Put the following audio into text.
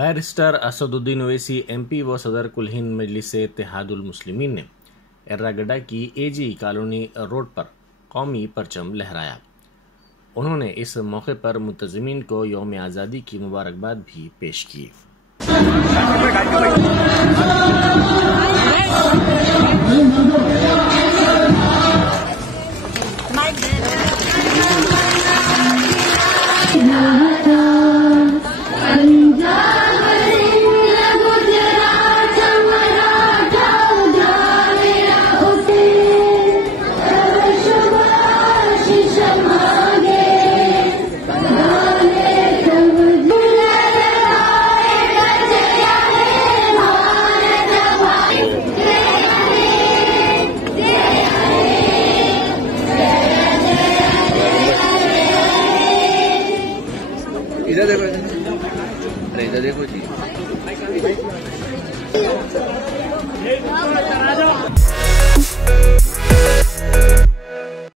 Barrister Asaduddin Owaisi MP व सदर कुल हिंद मजलिस इत्तेहादुल मुस्लिमीन ने एर्रागड्डा की एजी कॉलोनी रोड पर कौमी परचम लहराया। उन्होंने इस मौके पर मुतज़िमीन को यौम आज़ादी की मुबारकबाद भी पेश की। इधर देखो जी।